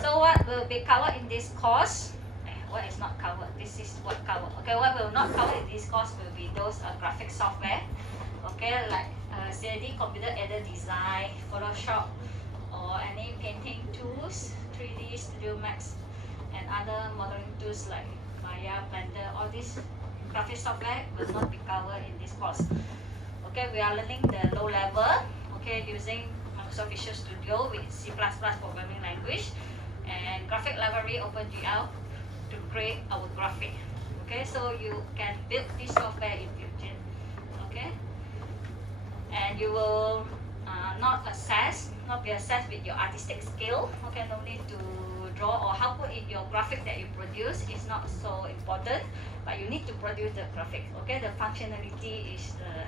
So what will be covered in this course? What is not covered? This is what covered. Okay, what will not cover in this course will be those graphic software. Okay, like CAD, computer aided design, Photoshop, or any painting tools, 3D Studio Max, and other modeling tools like Maya, Blender. All these graphic software will not be covered in this course. Okay, we are learning the low level. Okay, using Microsoft Visual Studio with C++ programming language and graphic library OpenGL to create our graphic. Okay, so you can build this software in future. Okay, and you will not be assessed with your artistic skill. Okay, no need to draw or how put it your graphic that you produce is not so important, but you need to produce the graphic. Okay, the functionality is the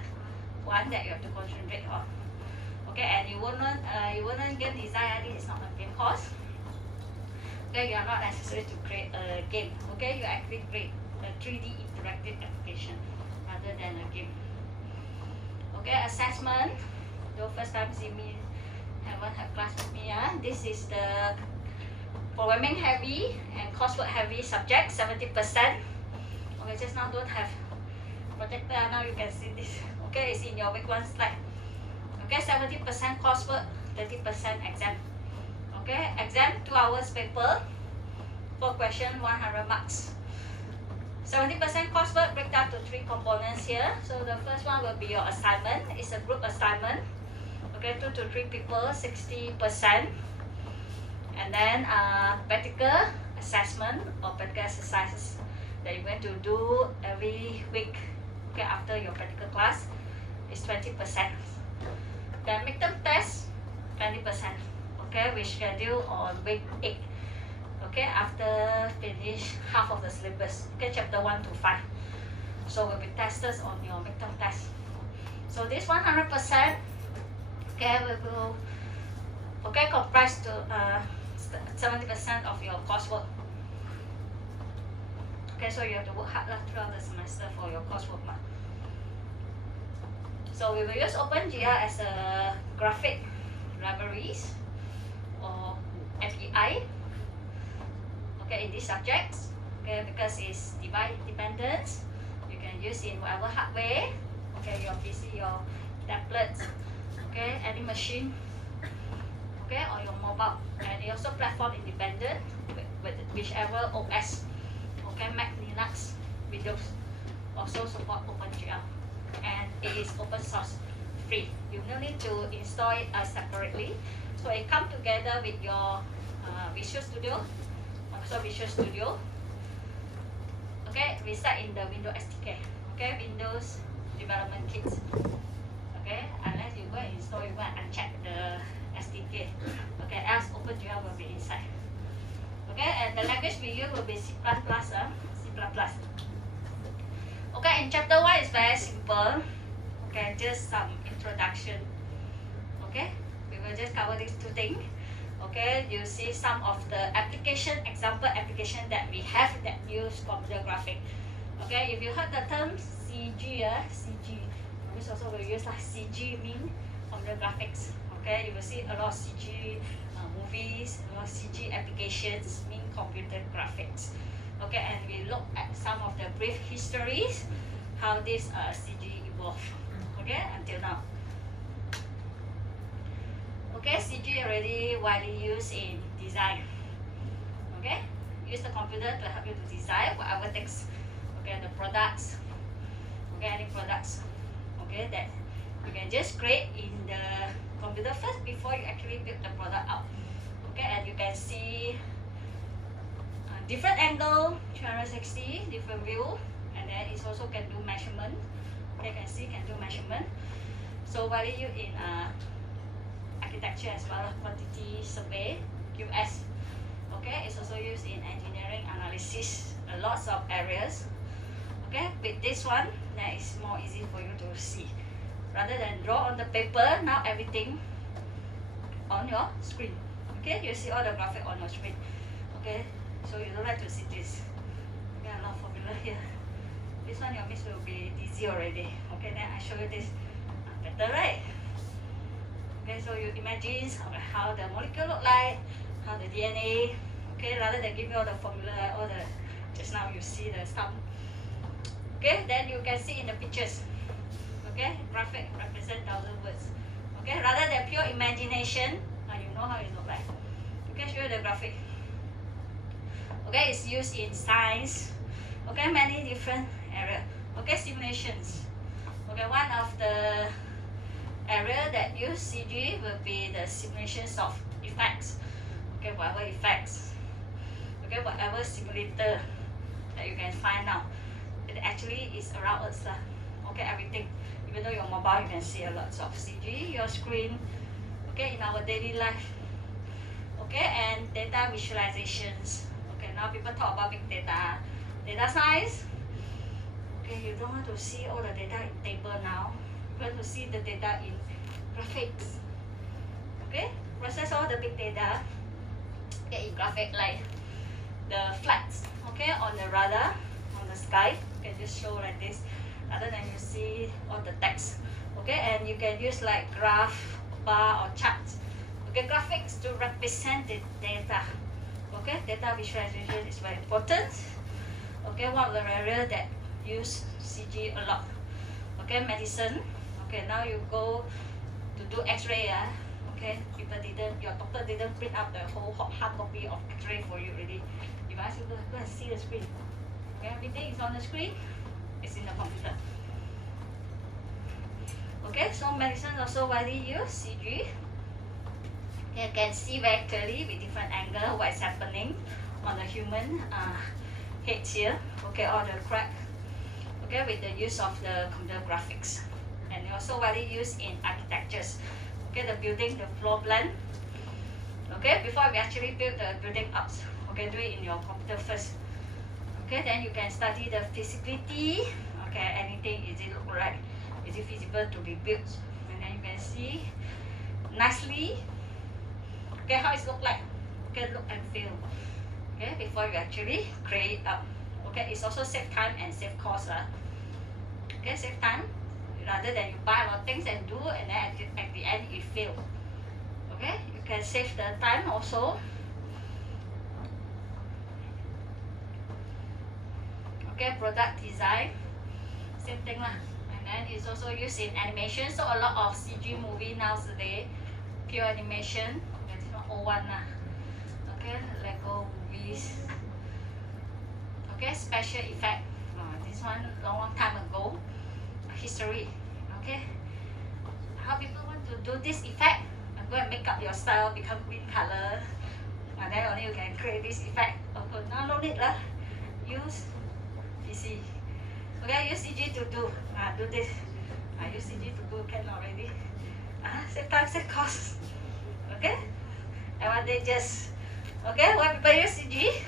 one that you have to concentrate on. Okay, and you wouldn't game design. This is not a game course. Okay, you are not necessary to create a game. Okay, you actually create a 3D interactive application rather than a game. Okay, assessment. The first time see me, haven't had class with me. This is the programming heavy and coursework heavy subject, 70%. Okay, just now don't have projector. Now you can see this. Okay, it's in your week 1 slide. Okay, 70% coursework, 30% exam. Okay, exam 2 hours paper, 4 question, 100 marks. 70% coursework break down to 3 components here. So the first one will be your assignment. It's a group assignment. Okay, 2 to 3 people, 60%. And then practical assessment or practical exercises that you're going to do every week. Okay, after your practical class is 20%. Then midterm test, 20%. Okay, we schedule on week 8. Okay, after finish half of the syllabus. Okay, chapter 1 to 5. So will be tested on your midterm test. So this 100%, okay, will comprise to 70% of your coursework. Okay, so you have to work hard throughout the semester for your coursework. So we will use OpenGL as a graphic libraries or API. Okay, in these subjects. Okay, because it's device dependent, you can use in whatever hardware. Okay, your PC, your tablet. Okay, any machine. Okay, or your mobile. And it also platform independent with whichever OS. Okay, Mac, Linux, Windows also support OpenGL. And it is open source, free. You don't need to install it separately. So it comes together with your Visual Studio, Microsoft Visual Studio. Okay, reside in the Windows SDK. Okay, Windows Development Kit. Okay, unless you go and install, you go and uncheck the SDK. Okay, else OpenGL will be inside. Okay, and the language we use will be C++. Okay, in chapter 1 is very simple. Okay, just some introduction. Okay, we will just cover these 2 things. Okay, you see some of the example application that we have that use computer graphic. Okay, if you heard the term CG, CG, which also will use like CG mean computer graphics. Okay, you will see a lot of CG movies, a lot of CG applications mean computer graphics. Okay, and we look at some of the brief histories, how this CG evolved. Okay, until now. Okay, CG already widely used in design. Okay, use the computer to help you to design whatever things. Okay, the products. Okay, any products. Okay, that you can just create in the computer first before you actually build the product out. Okay, and you can see different angle, 360, different view, and then it also can do measurement. Okay, you can see can do measurement. So widely used in architecture as well as quantity survey, QS. Okay, it's also used in engineering analysis, lots of areas. Okay, with this one, that is more easy for you to see. Rather than draw on the paper, now everything on your screen. Okay, you see all the graphic on your screen. Okay, so you don't like to see this. Okay, a lot formula here. This one your miss will be dizzy already. Okay, then I show you this. Better, right? Okay, so you imagine how the molecule look like, how the DNA, okay, rather than give you all the formula, all the, just now you see the stuff. Okay, then you can see in the pictures. Okay, graphic represent 1,000 words. Okay, rather than pure imagination, you know how it look like. Okay, show you the graphic. Okay, it's used in science. Okay, many different areas. Okay, simulations. Okay, one of the area that use CG will be the simulations of effects. Okay, whatever effects. Okay, whatever simulator that you can find out. It actually is around us. Okay, everything. Even though your mobile, you can see a lot of CG, your screen. Okay, in our daily life. Okay, and data visualizations. Okay, now people talk about big data, data science. Okay, you don't want to see all the data in table now. You want to see the data in graphics. Okay, process all the big data. Okay, in graphic like the flags. Okay, on the radar, on the sky. You can just show like this. Other than you see all the text. Okay, and you can use like graph, bar, or charts. Okay, graphics to represent the data. Okay, data visualization is very important. Okay, one of the areas that use CG a lot. Okay, medicine. Okay, now you go to do X-ray. Okay, your doctor didn't print out the whole hard copy of X-ray for you already. You guys go and see the screen. Okay, everything is on the screen. It's in the computer. Okay, so medicine also widely used CG. You can see very clearly with different angle what is happening on the human head here. Okay, all the crack. Okay, with the use of the computer graphics, and also widely used in architectures. Okay, the building, the floor plan. Okay, before we actually build the building up. Okay, do it in your computer first. Okay, then you can study the feasibility. Okay, anything, is it look right? Is it feasible to be built? And then you can see nicely. Okay, how it look like. Okay, look and feel. Okay, before you actually create it up. Okay, it's also save time and save cost. Okay, save time. Rather than you buy a lot of things and do, and then at the end it fail. Okay, you can save the time also. Okay, product design, same thing lah. And then it's also used in animation. So a lot of CG movie nowadays, pure animation. Okay, this one old one lah. Okay, Lego movies. Okay, special effect. This one long time ago. History. Okay, how people want to do this effect? And go and make up your style, become green color, and then only you can create this effect. Okay, now no need lah. Use PC. Okay, use CG to do. Do this. Use CG to do can already. Save time, save cost. Okay, advantages. Okay, when people use CG,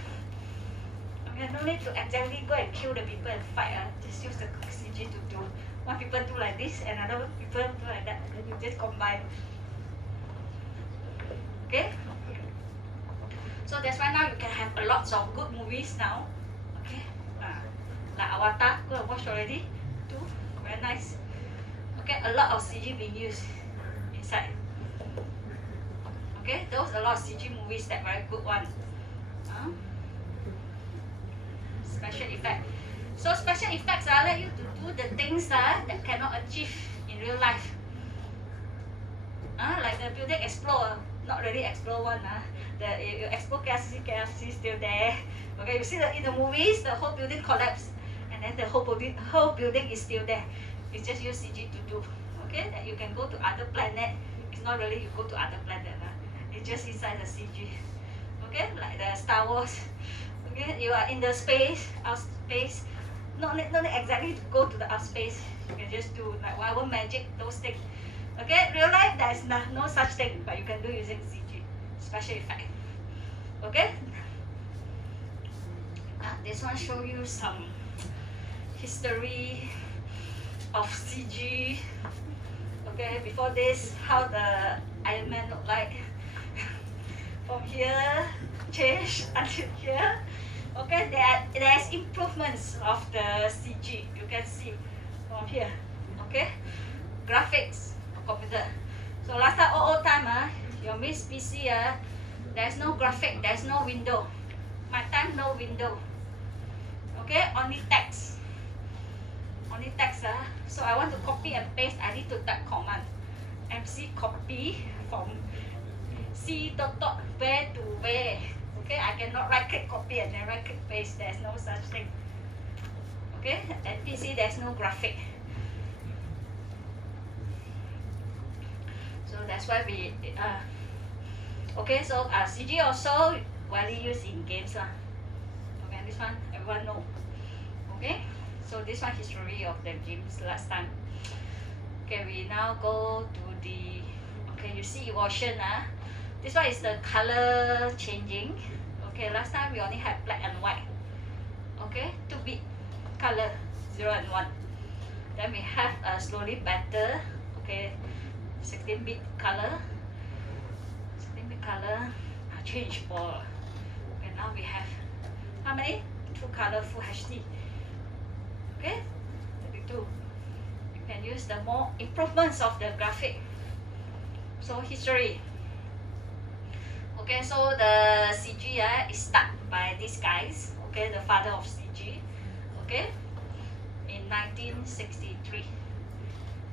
okay, no need to exactly go and kill the people and fight. Just use the CG to do. One people do like this, and other people do like that. Then you just combine. Okay. So that's why now you can have a lot of good movies now. Okay. Like Avatar, go and watch already. Too very nice. Okay, a lot of CG being used inside. Okay, those a lot of CG movies that very good one. Special effect. So special effects let you to do the things that cannot achieve in real life. Like the building explode, not really explode one. You explode KFC still there. Okay, you see in the movies, the whole building collapse, and then the whole building is still there. It's just use CG to do. Okay, that you can go to other planet. It's not really you go to other planet. It's just inside the CG. Okay, like the Star Wars. Okay, you are in the space, outspace. Not exactly to go to the outspace. You can just do like whatever magic, those things. Okay, real life there is no such thing, but you can do using CG, special effect. Okay. This one show you some history of CG. Okay, before this, how the Iron Man look like. From here, change until here. Okay, there's improvements of the CG. You can see from here. Okay, graphics, computer. So last time, old time, your Miss PC, There's no graphic, there's no window. My time, no window. Okay, only text. Only text. So I want to copy and paste, I need to type command. MC copy from C dot dot where to where. Okay, I cannot right click copy and then right click paste. There's no such thing. Okay, at PC there's no graphic. So that's why we okay, so CG also widely used in games lah. Okay, this one everyone know. Okay, so this one history of the games last time. Okay, we now go to the, okay, you see evolution. This one is the color changing. Okay, last time we only had black and white. Okay, 2-bit color, 0 and 1. Then we have slowly better. Okay, 16-bit color. 16-bit color change for. Okay, now we have how many? True color, full HD. Okay, 32. You can use the more improvements of the graphic. So history. Okay, so the CG is started by these guys. Okay, the father of CG. Okay, in 1963.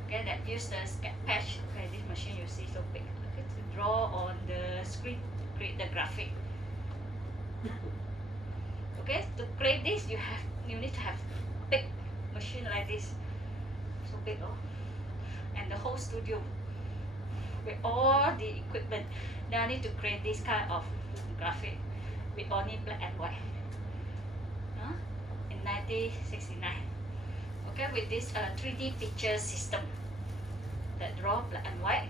Okay, that used the sketch patch. Okay, this machine you see so big. Okay, to draw on the screen, create the graphic. Okay, to create this, you need to have big machine like this, so big, and the whole studio with all the equipment. Now I need to create this kind of graphic with only black and white. In 1969. Okay, with this 3D picture system that draw black and white.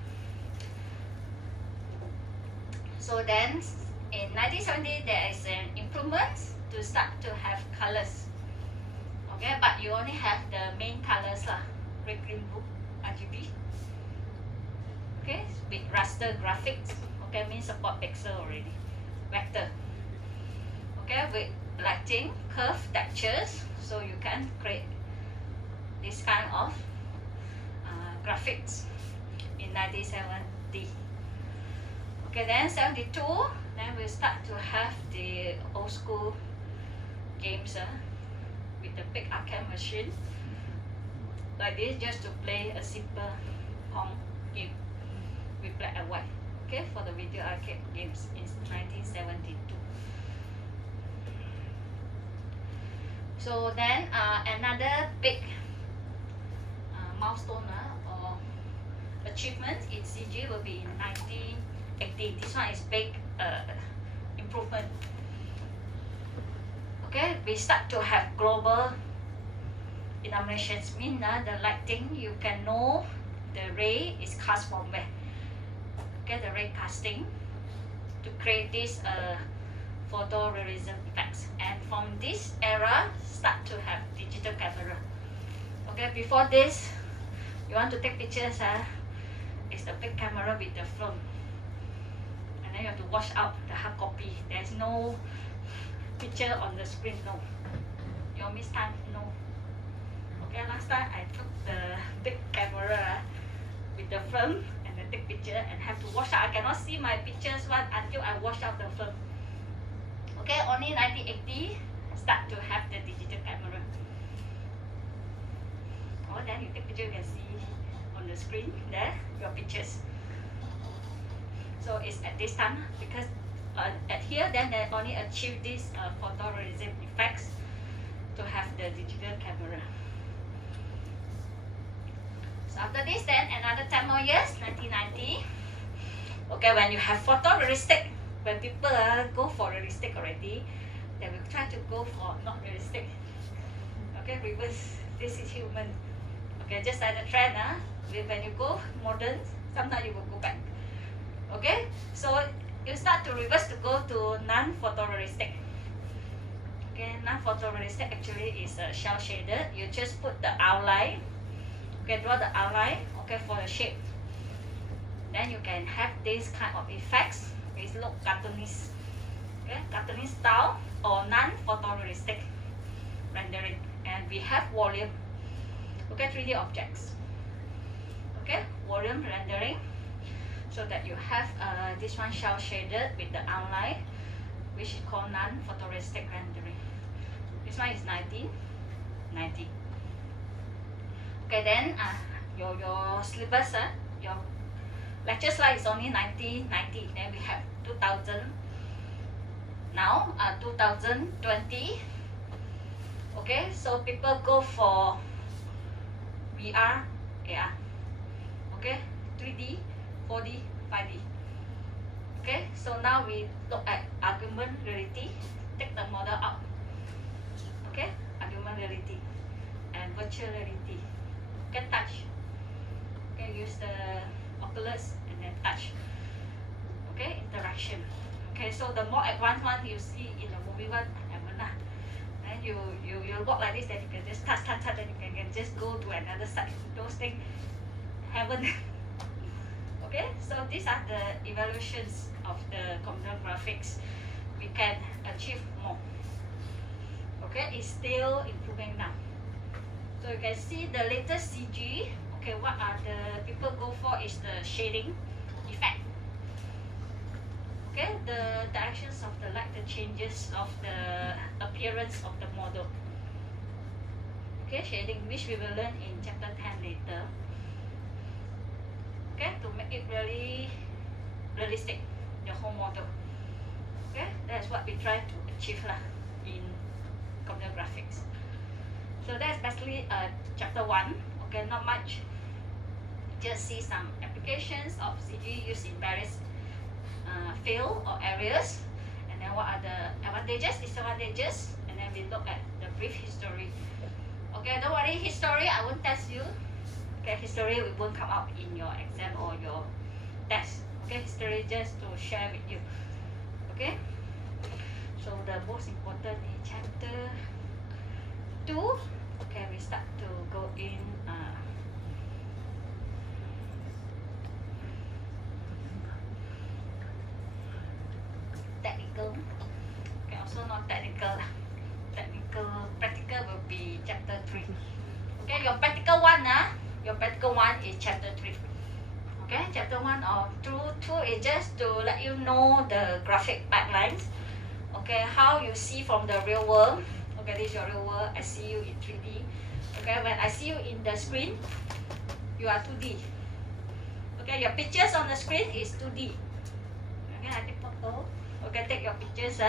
So then in 1970 there is an improvement to start to have colors. Okay, but you only have the main colors lah, red, green, blue, RGB. Okay, with raster graphics. Okay, means support pixel already. Vector. Okay, with lighting, curve, textures, so you can create this kind of graphics in 1970. Okay, then 72, then we start to have the old school games with the big arcade machine like this, just to play a simple Pong game with black and white. Okay, for the video arcade games in 1972. So then another big milestone or achievement in CG will be in 1980. This one is big improvement. Okay, we start to have global illuminations. Mean the lighting, you can know the ray is cast from where. Okay, the ray casting to create this photorealism effects. And from this era, start to have digital camera. Okay, before this, you want to take pictures, it's the big camera with the film. And then you have to wash out the hard copy. There's no picture on the screen, no. You miss time, no. Okay, last time I took the big camera with the film and then take picture and have to wash out. I cannot see my pictures one until I wash out the film. Okay, only 1980 start to have the digital camera. Oh, then you take picture, you can see on the screen there your pictures. So it's at this time because at here then they only achieve this photorealism effects to have the digital camera. So after this, then another 10 more years, 1990. Okay, when you have photorealistic, when people go for realistic already, they will try to go for not realistic. Okay, reverse. This is human. Okay, just like the trend, when you go modern, sometimes you will go back. Okay, so you start to reverse to go to non-photorealistic. Okay, non-photorealistic actually is shell shaded. You just put the outline. Okay, draw the outline. Okay, for the shape. Then you can have this kind of effects. It look cartoonish. Okay, cartoonish style or non-photorealistic rendering. And we have volume. Okay, 3D objects. Okay, volume rendering. so that you have this one shell shaded with the outline, which is called non-photorealistic rendering. This one is 1990. Okay, then your syllabus, your lecture slide is only 1990. Then we have 2000. Now 2020. Okay, so people go for VR, AR. Okay, 3D, 4D, 5D. Okay, so now we look at augmented reality. Take the model out. Okay, augmented reality and virtual reality. Okay, touch. Okay, use the Oculus and then touch. Okay, interaction. Okay, so the more advanced one you see in the movie one, then you walk like this, then you can just touch, then you can just go to another side. Those things haven't. Okay, so these are the evaluations of the computer graphics. We can achieve more. Okay, it's still improving now. So you can see the latest CG. Okay, what are the people go for is the shading effect. Okay, the directions of the light, the changes of the appearance of the model. Okay, shading, which we will learn in chapter 10 later. Okay, to make it really realistic, the whole model. Okay, that's what we try to achieve in computer graphics. So that's basically chapter 1. Okay, not much. Just see some applications of CG used in various field or areas, and then what are the advantages, disadvantages, and then we look at the brief history. Okay, don't worry, history I won't test you. Okay, history it won't come up in your exam or your test. Okay, history just to share with you. Okay, so the most important in chapter 2. Okay, we start to go in technical. Okay, also not technical. Practical will be chapter 3. Okay, your practical one, your practical one is chapter 3. Okay, chapter 1 or 2 is just to let you know the graphic pipelines. Okay, how you see from the real world. Okay, this is your real world. I see you in 3D. Okay, when I see you in the screen, you are 2D. Okay, your pictures on the screen is 2D. Okay, I take photo. Okay, take your pictures.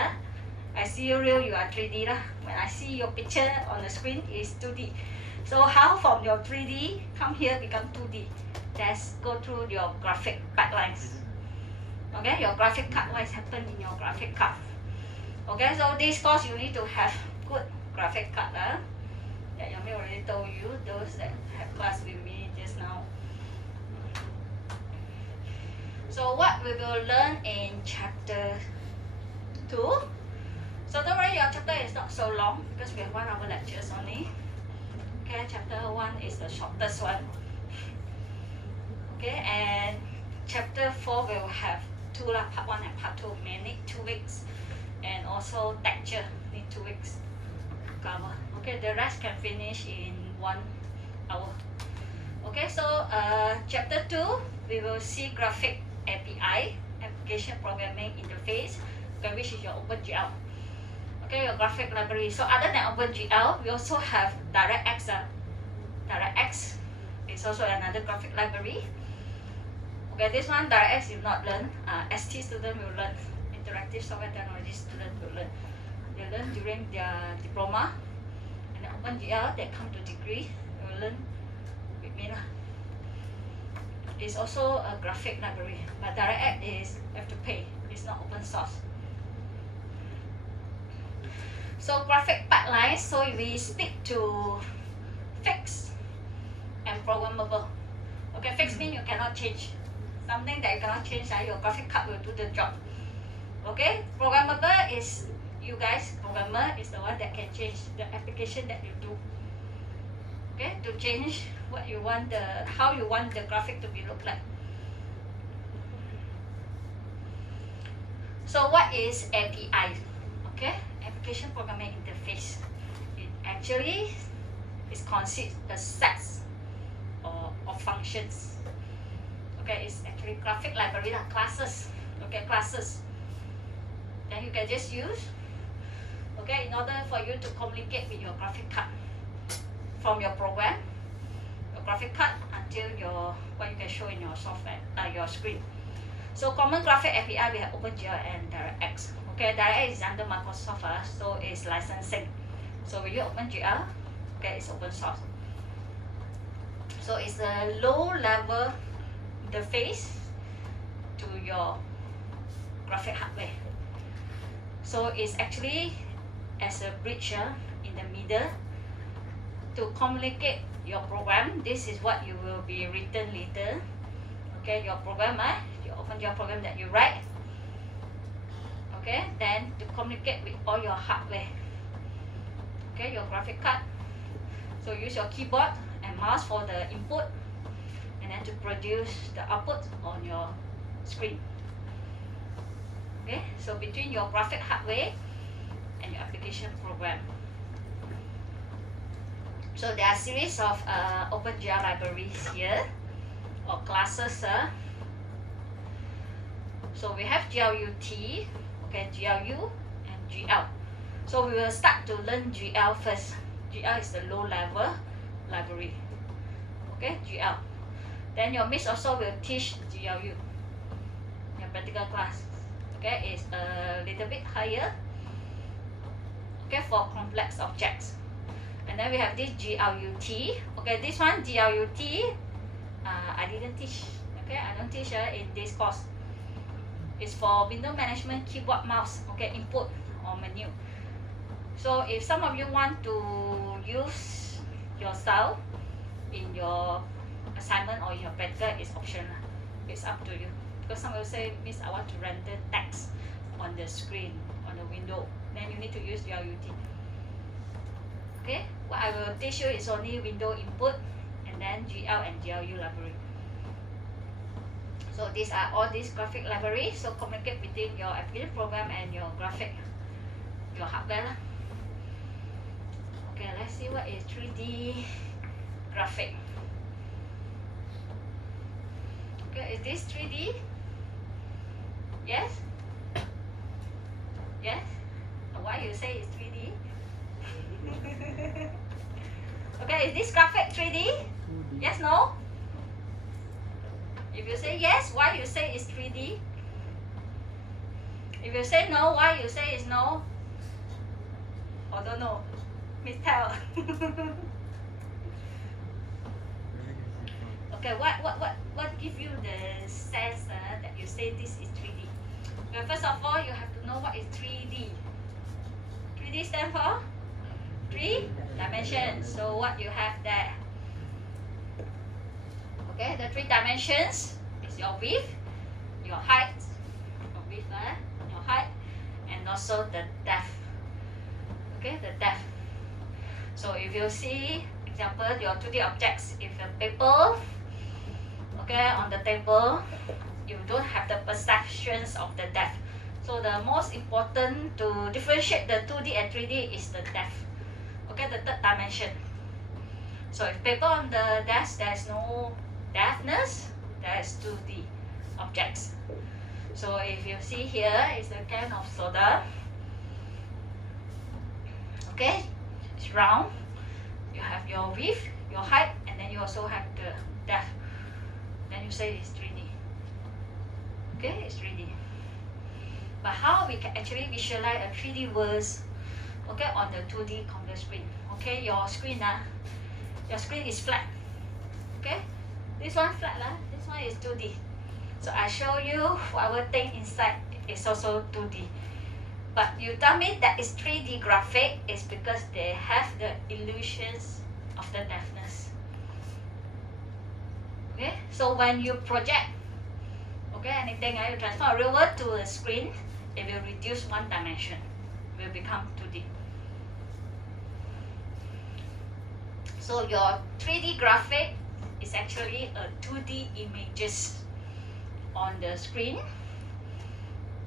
I see you real, you are 3D lah. When I see your picture on the screen is 2D. So how from your 3D come here become 2D? Let's go through your graphic pipelines. Okay, your graphic card, what is happening in your graphic card? Okay, so this course you need to have good graphic card. That Yami already told you, those that have class with me just now. So what we will learn in chapter 2. So don't worry, your chapter is not so long because we have 1 hour lectures only. Okay, chapter 1 is the shortest one. Okay, and chapter 4 will have 2 part 1 and part 2 may need 2 weeks, and also texture need 2 weeks to cover. Okay, the rest can finish in 1 hour. Okay, so chapter 2 we will see graphic API, application programming interface, okay, which is your OpenGL. Okay, your graphic library. So other than OpenGL, we also have DirectX. DirectX is also another graphic library. Okay, this one DirectX you not learn. ST student will learn. Interactive software technology student will learn. They learn during their diploma. And then OpenGL, they come to degree, they will learn with me lah. It's also a graphic library, but DirectX is have to pay. It's not open source. So graphic pipelines, so we speak to fixed and programmable. Okay, fixed means you cannot change. Something that you cannot change, your graphic card will do the job. Okay, programmable is you guys, programmer is the one that can change the application that you do. Okay, to change what you want, how you want the graphic to be look like. So what is API? Okay, application programming interface. It actually is consists a set of functions. Okay, it's actually graphic library classes. Okay, classes. Then you can just use. Okay, in order for you to communicate with your graphic card from your program, your graphic card until your what you can show in your software, your screen. So common graphic API we have OpenGL and DirectX. Okay, DirectX is under Microsoft, so it's licensing. So we use OpenGL. Okay, it's open source. So it's a low-level interface to your graphic hardware. So it's actually as a bridge in the middle to communicate your program. This is what you will be written later. Okay, your program, your OpenGL program that you write. Okay, then to communicate with all your hardware. Okay, your graphic card. So use your keyboard and mouse for the input, and then to produce the output on your screen. Okay, so between your graphic hardware and your application program. So there are a series of OpenGL libraries here, or classes. So we have GLUT, okay, GLU and GL. So we will start to learn GL first. GL is the low level library. Okay, GL. Then your miss also will teach GLU. Your practical class. Okay, is a little bit higher. Okay, for complex objects. And then we have this GLUT. Okay, this one GLUT, I didn't teach. Okay, I don't teach in this course. It's for window management, keyboard, mouse. Okay, input or menu. So if some of you want to use yourself in your assignment or in your practical, it's optional. It's up to you. Because some will say, Miss, I want to render text on the screen, on the window. Then you need to use GLUT. Okay, what I will teach you is only window input and then GL and GLU library. So these are all these graphic libraries. So communicate between your application program and your graphic, your hardware. Okay, let's see what is 3D graphic. Okay, is this 3D? Yes? Yes? Why you say it's 3D? Okay, is this graphic 3D? Yes, no? If you say yes, why you say it's 3D? If you say no, why you say it's no? Or don't know? Miss tell. Okay, what give you the sense that you say this is 3D? Well, first of all, you have to know what is 3D. 3D stands for 3 dimensions. So what you have there? Okay, the 3 dimensions is your width, your height, your height, and also the depth. Okay, the depth. So if you see, example, your 2D objects, if a paper, okay, on the table, you don't have the perceptions of the depth. So the most important to differentiate the 2D and 3D is the depth. Okay, the third dimension. So if paper on the desk, there's no depthness, there's 2D objects. So if you see here, it's a can of soda. Okay, it's round. You have your width, your height, and then you also have the depth. Then you say it's 3D. Okay, it's 3D. But how we can actually visualize a 3D world, okay, on the 2D computer screen? Okay, your screen is flat. Okay, this one flat this one is 2D. So I show you whatever thing inside is also 2D. But you tell me that it's 3D graphic is because they have the illusions of the depthness. Okay, so when you project, okay, anything you transform a real world to a screen, it will reduce 1 dimension. It will become 2D. So your 3D graphic is actually a 2D images on the screen,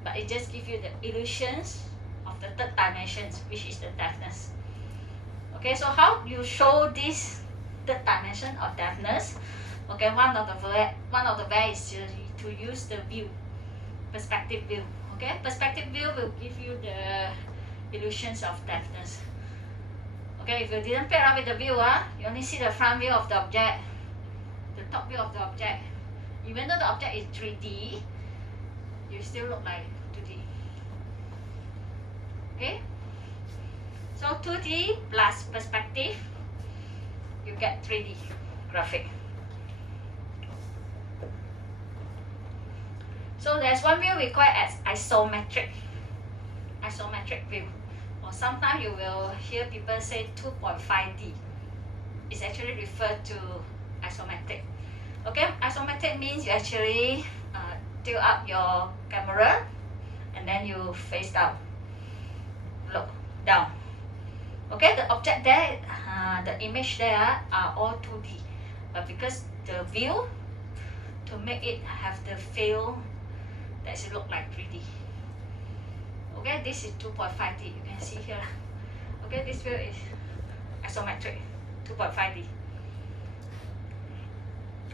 but it just gives you the illusions of the third dimensions, which is the depthness. Okay, so how you show this third dimension of depthness? Okay, one of the way is to use the view, perspective view. Okay, perspective view will give you the illusions of depthness. Okay, if you didn't pair up with the view, you only see the front view of the object, the top view of the object. Even though the object is 3D, you still look like 2D. Okay, so 2D plus perspective, you get 3D graphic. So there's one view we call it as isometric view, or sometimes you will hear people say 2.5D. It's actually referred to isometric. Okay, isometric means you actually tilt up your camera and then you face down, look down. Okay, the object there, the image there are all 2D, but because the view, to make it have the feel that it look like 3D. Okay, this is 2.5D, you can see here. Okay, this view is isometric, 2.5D.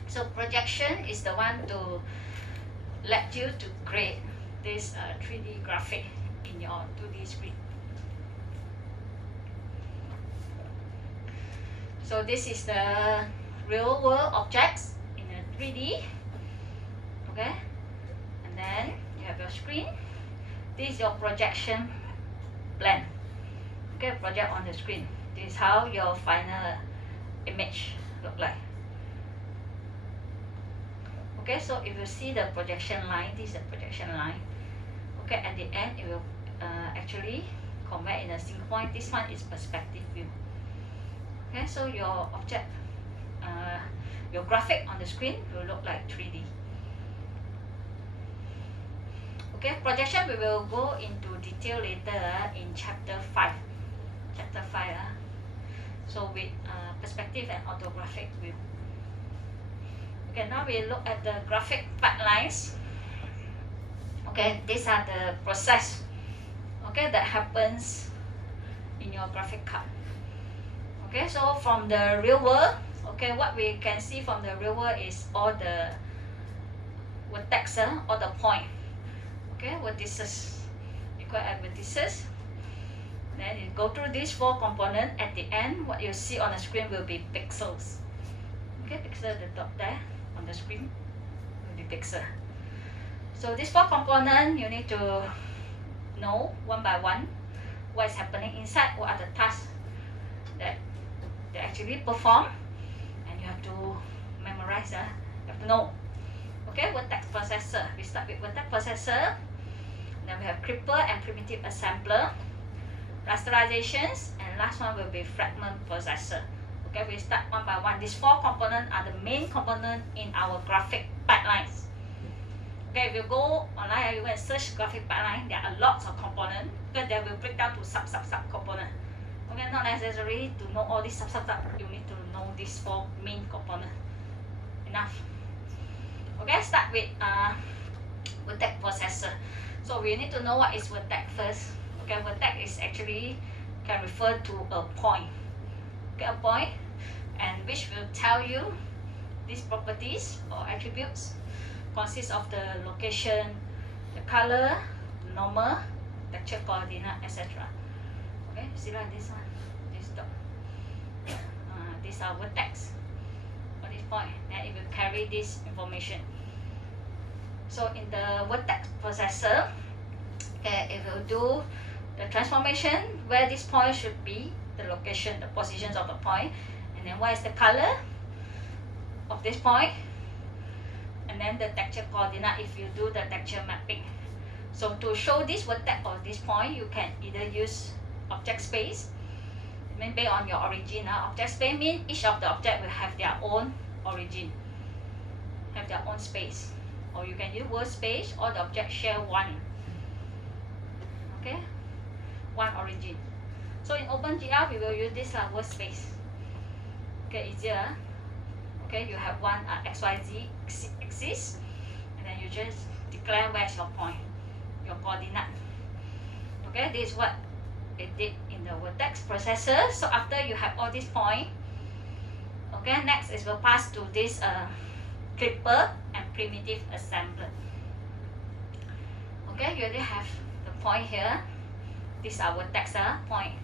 So projection is the one to let you to create this 3D graphic in your 2D screen. So this is the real world objects in a 3D. Okay, and then you have your screen. This is your projection plan. Okay, project on the screen. This is how your final image look like. Okay, so if you see the projection line, this is the projection line. Okay, at the end it will actually convert in a single point. This one is perspective view. Okay, so your object, your graphic on the screen will look like 3D. Okay, projection we will go into detail later in chapter 5. Chapter 5. So with perspective and orthographic view. Okay, now we look at the graphic pipelines. Okay, these are the process, okay, that happens in your graphic card. Okay, so from the real world, okay, what we can see from the real world is all the vertex, all the point. Okay, vertices, you call it vertices. Then you go through these 4 components. At the end, what you see on the screen will be pixels. Okay, pixel, the dot there on the screen will be pixel. So these 4 components, you need to know one by one what is happening inside, what are the tasks that they actually perform, and you have to memorize, you have to know. Okay, vertex processor. We start with vertex processor. Then we have creeper and primitive assembler, rasterizations, and last one will be fragment processor. Okay, we start one by one. These 4 components are the main component in our graphic pipelines. Okay, if you go online and you go and search graphic pipeline, there are lots of components, because they will break down to sub component. Okay, not necessary to know all these sub. You need to know these 4 main components. Enough. Okay, start with vertex processor. So we need to know what is vertex first. Okay, vertex is actually can refer to a point. Okay, a point, and which will tell you these properties or attributes consists of the location, the color, normal, texture coordinate, etc. Okay, see like this one, this dot. These are vertex on this point, and it will carry this information. So in the vertex processor, okay, it will do the transformation where this point should be, the location, the positions of the point, and then what is the color of this point, and then the texture coordinate if you do the texture mapping. So to show this vertex or this point, you can either use object space, based on your origin. Object space means each of the object will have their own origin, have their own space. Or you can use word space, or the object share one. Okay, one origin. So in OpenGL, we will use this word space. Okay, easier. Okay, you have one XYZ axis, and then you just declare where's your point, your coordinate. Okay, this is what it did in the vertex processor. So after you have all these points, Okay, next is we'll pass to this clipper and primitive assembler. Okay, you already have the point here. This is our text point.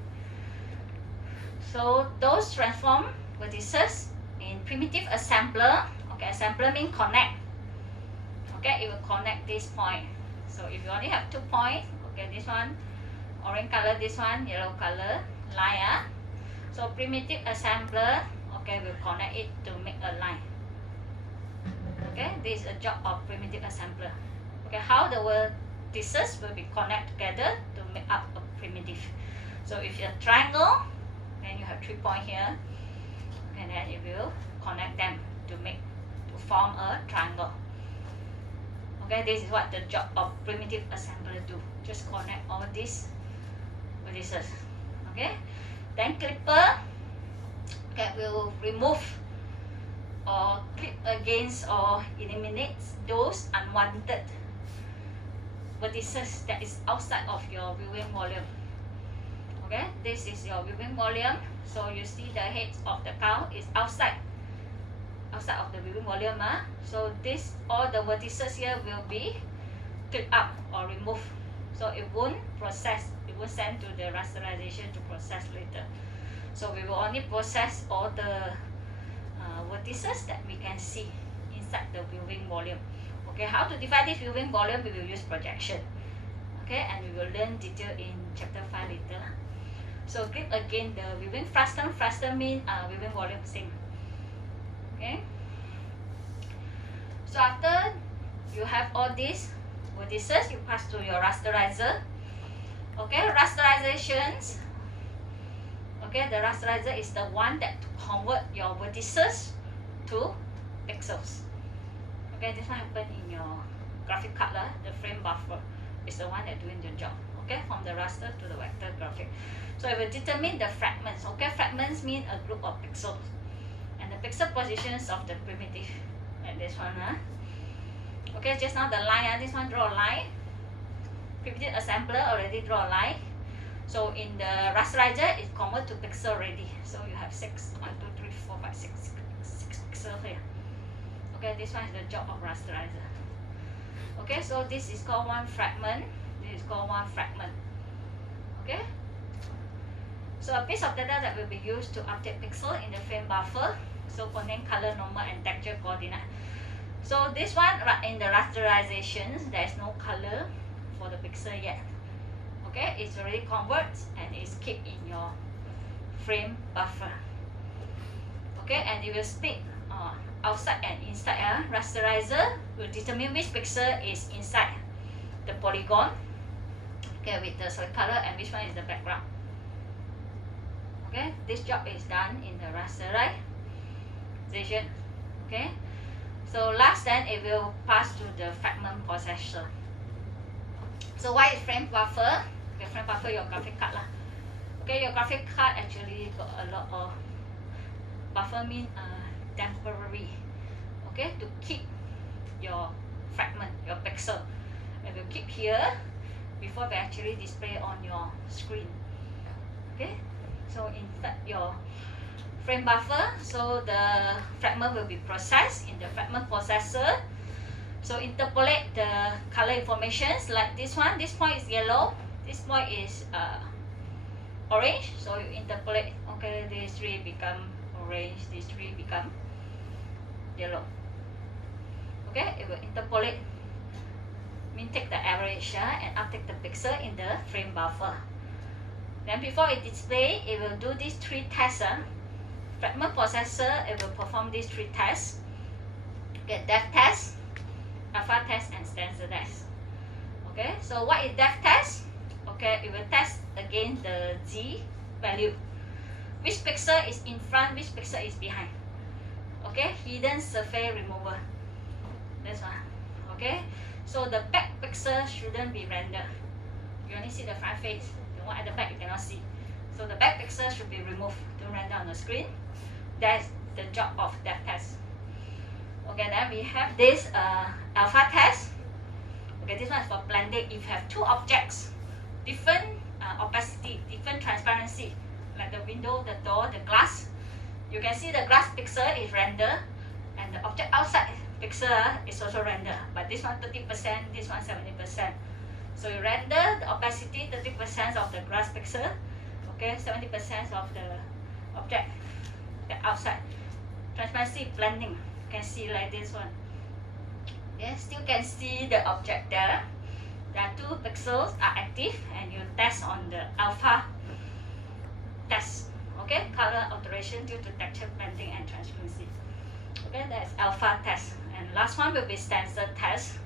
So those transform vertices in primitive assembler. Okay, assembler means connect. Okay, it will connect this point. So if you only have 2 points, okay, this one orange color, this one yellow color line. So primitive assembler, okay, will connect it to make a line. Okay, this is a job of primitive assembler. Okay, how the vertices will be connected together to make up a primitive. So if you're a triangle, then you have 3 points here, and then it will connect them to form a triangle. Okay, this is what the job of primitive assembler do. Just connect all these vertices. Okay, then clipper, okay, will remove or clip against or eliminate those unwanted vertices that is outside of your viewing volume. Okay, this is your viewing volume. So you see the head of the cow is outside of the viewing volume. So this, all the vertices here will be clipped up or removed. So it won't process, it won't send to the rasterization to process later. So we will only process all the vertices that we can see inside the viewing volume. Okay, how to divide this viewing volume? We will use projection. Okay, and we will learn detail in chapter 5 later. So clip again the viewing frustum. Frustum means viewing volume same. Okay. So after you have all these vertices, you pass to your rasterizer. Okay, rasterizations. Okay, the rasterizer is the one that convert your vertices to pixels. Okay, this one happen in your graphic card, the frame buffer is the one that doing the job. Okay, from the raster to the vector graphic. So it will determine the fragments. Okay, fragments mean a group of pixels, and the pixel positions of the primitive, like this one. Okay, just now the line, this one draw a line. Primitive assembler already draw a line. So in the rasterizer, it convert to pixel already. So you have 6, 1, 2, 3, 4, 5, 6 pixels here. Okay, this one is the job of rasterizer. Okay, so this is called one fragment. This is called one fragment. Okay. So a piece of data that will be used to update pixel in the frame buffer. So contain color, normal, and texture coordinate. So this one in the rasterizations, there is no color for the pixel yet. Okay, it's already converted and it's kept in your frame buffer. Okay, and it will split outside and inside. Rasterizer will determine which pixel is inside the polygon. Okay, with the solid color, and which one is the background. Okay, this job is done in the rasterization. Okay, so last then it will pass to the fragment processor. So why is frame buffer? Okay, frame buffer your graphic card lah. Okay, your graphic card actually got a lot of buffer mean temporary. Okay, to keep your fragment, your pixel, it will keep here before we actually display on your screen. Okay, so inside your frame buffer, so the fragment will be processed in the fragment processor. So interpolate the color informations like this one. This point is yellow, this point is orange. So you interpolate. Okay, these three become orange, these three become yellow. Okay, it will interpolate, mean take the average and update the pixel in the frame buffer. Then before it display, it will do these 3 tests. Fragment processor, it will perform these 3 tests. Okay, depth test, alpha test, and stencil test. Okay, so what is depth test? Okay, it will test again the Z value. Which pixel is in front, which pixel is behind. Okay, hidden surface remover. This one. Okay, so the back pixel shouldn't be rendered. You only see the front face. The one at the back you cannot see. So the back pixel should be removed to render on the screen. That's the job of that test. Okay, then we have this alpha test. Okay, this one is for blending. If you have 2 objects, different opacity, different transparency, like the window, the door, the glass, You can see the glass pixel is render, and the object outside pixel is also render. But this one 30%, this one 70%. So you render the opacity 30% of the glass pixel, okay, 70% of the object the outside. Transparency blending, you can see like this one. Yes, still can see the object there. There are 2 pixels are active, and you test on the alpha test. Okay, color alteration due to texture blending and transparency. Okay, that's alpha test. And last one will be stencil test.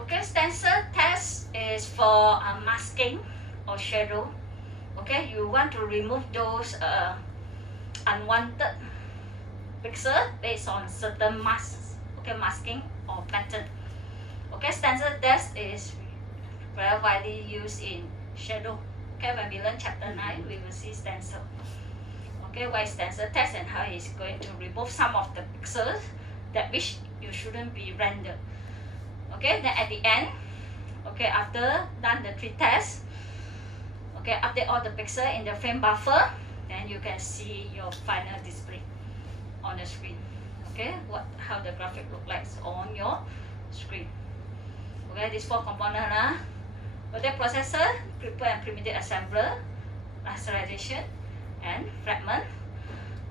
Okay, stencil test is for masking or shadow. Okay, you want to remove those unwanted pixel based on certain masks. Okay, masking or pattern. Okay, stencil test is very widely used in shadow. Okay, when we learn chapter 9, we will see stencil. Okay, why stencil test and how it's going to remove some of the pixels that which you shouldn't be rendered. Okay, then at the end, okay, after done the 3 tests, okay, update all the pixels in the frame buffer, then you can see your final display on the screen. Okay, how the graphic look like on your screen. Okay, these 4 components are Vertex processor, clipper and primitive assembler, rasterization, and fragment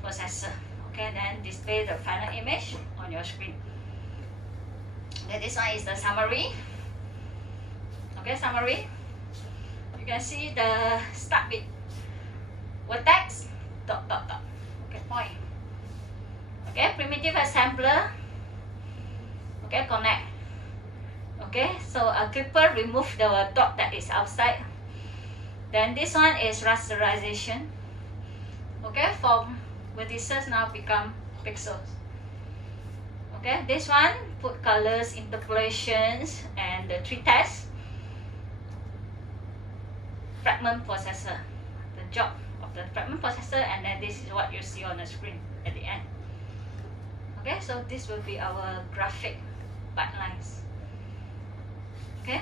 processor. Okay, then display the final image on your screen. Okay, this one is the summary. Okay, summary. You can see the start with vertex, ... Okay, point. Okay, primitive assembler. Okay, connect. Okay, so a clipper remove the dot that is outside. Then this one is rasterization. Okay, from vertices now become pixels. Okay, this one put colors, interpolations, and the 3 tests. Fragment processor, the job of the fragment processor, and then this is what you see on the screen at the end. Okay, so this will be our graphic pipelines. Okay.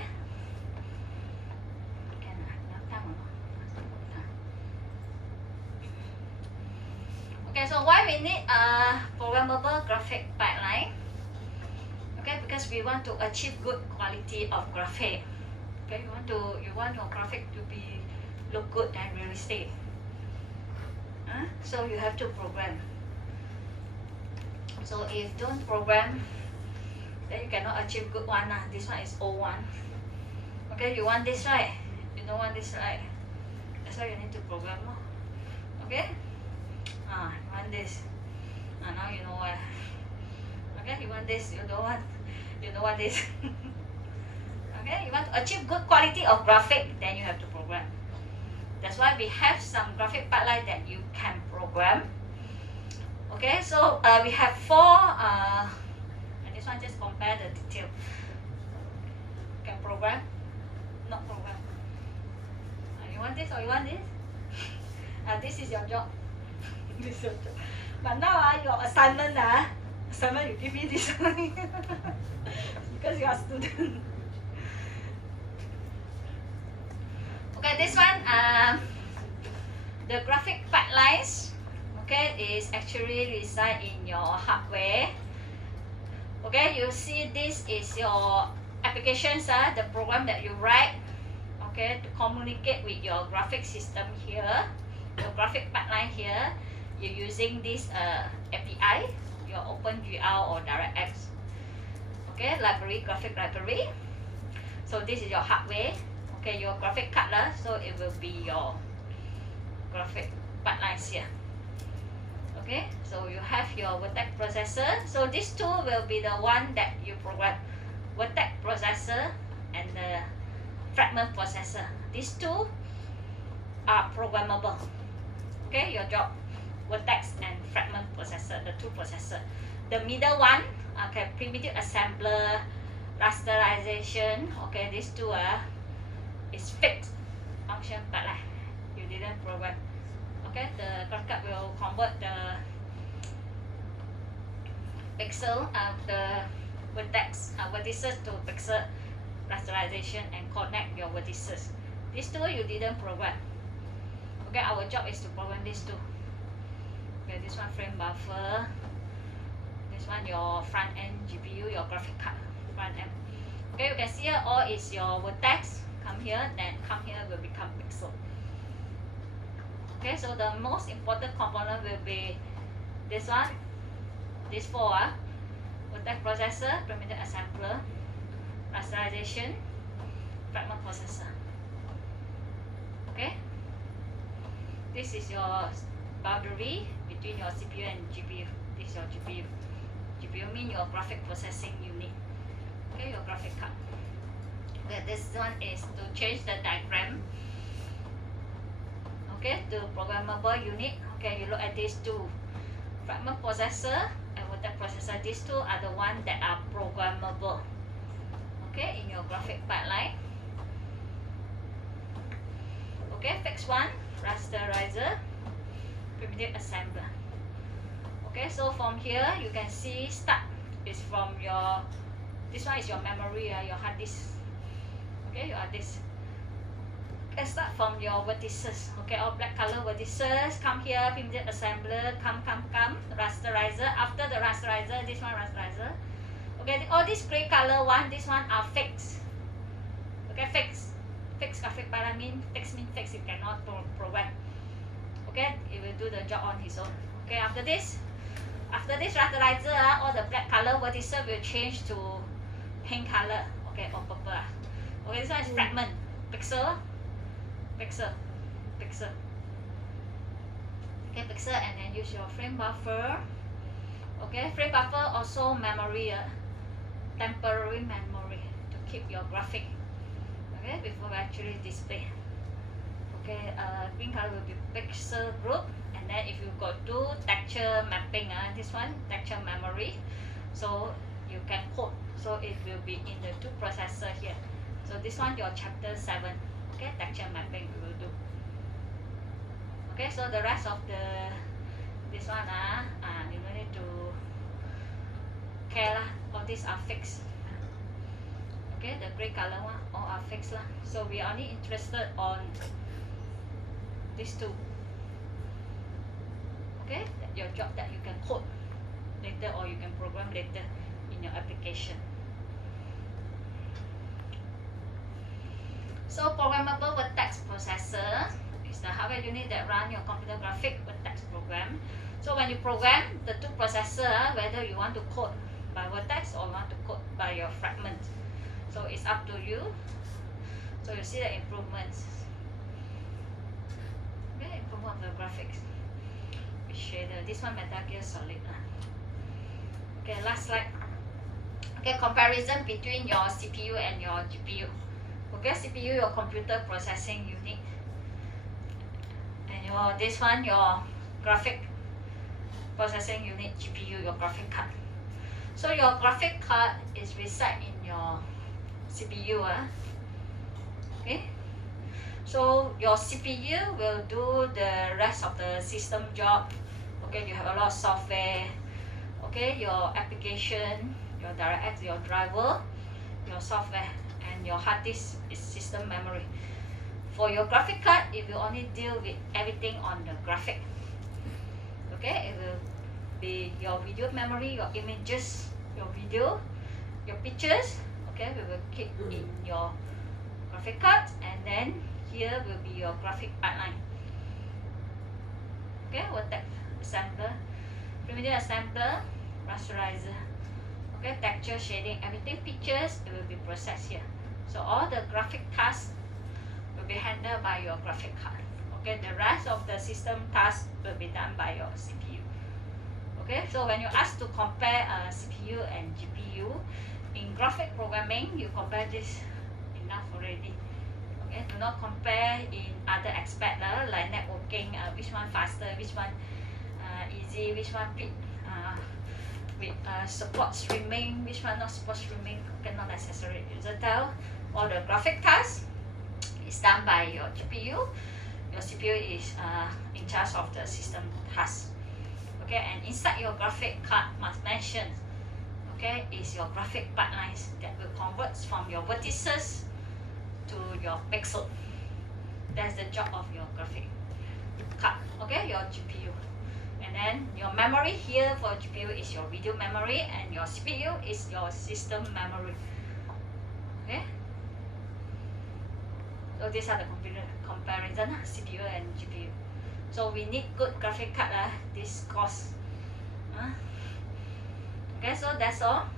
Okay, so why we need a programmable graphic pipeline? Okay, because we want to achieve good quality of graphic. Okay, you want your graphic to look good and realistic. So you have to program. So if don't program, then you cannot achieve good one. This one is old one. Okay, you want this right? You don't want this right? That's why you need to program more. Okay? You want this. Now you know why. Okay, you want this, you don't want this. Okay, you want to achieve good quality of graphic, then you have to program. That's why we have some graphic pipeline that you can program. Okay, so we have 4 and this one just compare the detail. Can program, not program. You want this or you want this? This is your job. This is your job. But now your assignment, you give me this one. Because you are a student. Okay, this one, the graphic pipelines, okay, is actually reside in your hardware. Okay, you see this is your applications, the program that you write, okay, to communicate with your graphic system here, your graphic pipeline here. You're using this API, your OpenGL or DirectX, okay, library, graphic library. So this is your hardware. Okay, your graphic card, so it will be your graphic pipelines here. Okay, so you have your vertex processor. So these 2 will be the one that you program. Vertex processor and the fragment processor. These 2 are programmable. Okay, your job, vertex and fragment processor, the 2 processor. The middle one, okay, primitive assembler, rasterization. Okay, these 2 are is fixed function pipeline. You didn't program. Okay, the graphic card will convert the pixel of the vertex vertices to pixel rasterization and connect your vertices. These 2 you didn't program. Okay, our job is to program these 2. Okay, this one frame buffer. This one your front end GPU, your graphic card front end. Okay, you can see here all is your vertex. Come here, then come here will become pixel. Okay, so the most important component will be this one, this four, vertex processor, primitive assembler, rasterization, fragment processor. Okay, this is your boundary between your CPU and GPU. This is your GPU. GPU means your graphic processing unit. Okay, your graphic card. Okay, this one is to change the diagram. Okay, to programmable unit. Okay, you look at these two, fragment processor and vertex processor. These two are the ones that are programmable. Okay, in your graphic pipeline. Okay, fixed one, rasterizer, primitive assembler. Okay, so from here you can see start is from your, this one is your memory, your hard disk. Okay, your hard disk. Okay, start from your vertices. Okay, all black color vertices. Come here, primitive assembler. Come. Rasterizer. After the rasterizer, this one rasterizer. Okay, all these gray color one, this one are fixed. Okay, fixed. Fixed graphic pipeline means fixed you cannot program. Okay, it will do the job on its own. Okay, after this rasterizer, all the black color vertices will change to pink color. Okay, or purple. Okay, this one is fragment, pixel. Okay, pixel, and then use your frame buffer. Okay, frame buffer also memory, temporary memory to keep your graphic. Okay, before we actually display. Okay, green color will be pixel group, and then if you got do texture mapping, this one texture memory, so you can code, so it will be in the two processor here. So this one your chapter 7. Okay, texture mapping we will do. Okay, so the rest of the this one you don't need to care lah. All these are fixed. Okay, the gray color one all are fixed lah. So we are only interested on these two. Okay, your job that you can code later or you can program later in your application. So programmable vertex processor is the hardware unit that run your computer graphic vertex program. So when you program the two processor, whether you want to code by vertex or want to code by your fragment, so it's up to you. So you see the improvements. Okay, improvement of the graphics with shader. This one Metal Gear Solid. Okay, last slide. Okay, comparison between your CPU and your GPU. Okay, CPU your computer processing unit, and your this one your graphic processing unit GPU, your graphic card. So your graphic card is reside in your CPU. Okay, so your CPU will do the rest of the system job. Okay, you have a lot of software. Okay, your application, your DirectX, your driver, your software, and your hard disk is system memory. For your graphic card, it will only deal with everything on the graphic. Okay, it will be your video memory, your images, your video, your pictures. Okay, we will keep in your graphic card, and then here will be your graphic pipeline. Okay, vertex assembler, primitive assembler, rasterizer. Okay, texture, shading, everything, pictures, it will be processed here. So all the graphic tasks will be handled by your graphic card. Okay, the rest of the system tasks will be done by your CPU. Okay, so when you ask to compare CPU and GPU in graphic programming, you compare this enough already. Okay, do not compare in other aspects like networking, which one faster, which one easy, which one with support streaming, which one not support streaming. Okay, not necessary. You just tell all the graphic tasks is done by your GPU. Your CPU is in charge of the system tasks. Okay, and inside your graphic card must mention, okay, is your graphic pipelines that will convert from your vertices to your pixel. That's the job of your graphic card. Okay, your GPU. And then And your memory here for GPU is your video memory, and your CPU is your system memory. Okay. So these are the comparison, CPU and GPU. So we need good graphic card this course. Okay, so that's all.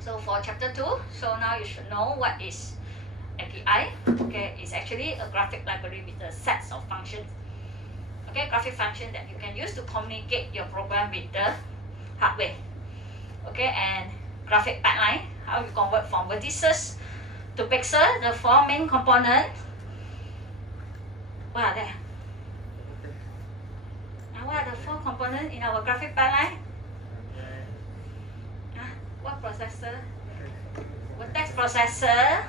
So for chapter 2, so now you should know what is API. Okay, it's actually a graphic library with a set of functions. Okay, graphic function that you can use to communicate your program with the hardware. Okay, and graphic pipeline, how you convert from vertices to pixel, the 4 main components. What are they? And what are the 4 components in our graphic pipeline? What processor? Text processor,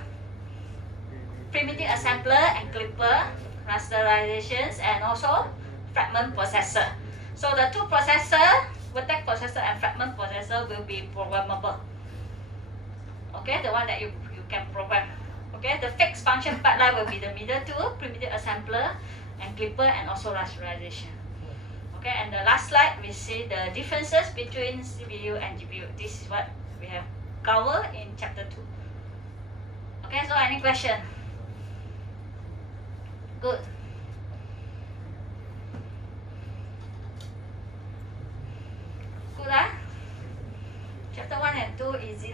primitive assembler and clipper, rasterizations, and also fragment processor. So the 2 processor, vertex processor and fragment processor, will be programmable. Okay, the one that you can program. Okay, the fixed function pipeline will be the middle 2, primitive assembler and clipper, and also rasterization. Okay, and the last slide we see the differences between CPU and GPU. This is what we have covered in chapter 2. Okay, so any question? Good. Good Chapter 1 and 2 easy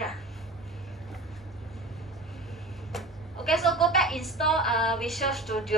Okay, so go back install Visual Studio.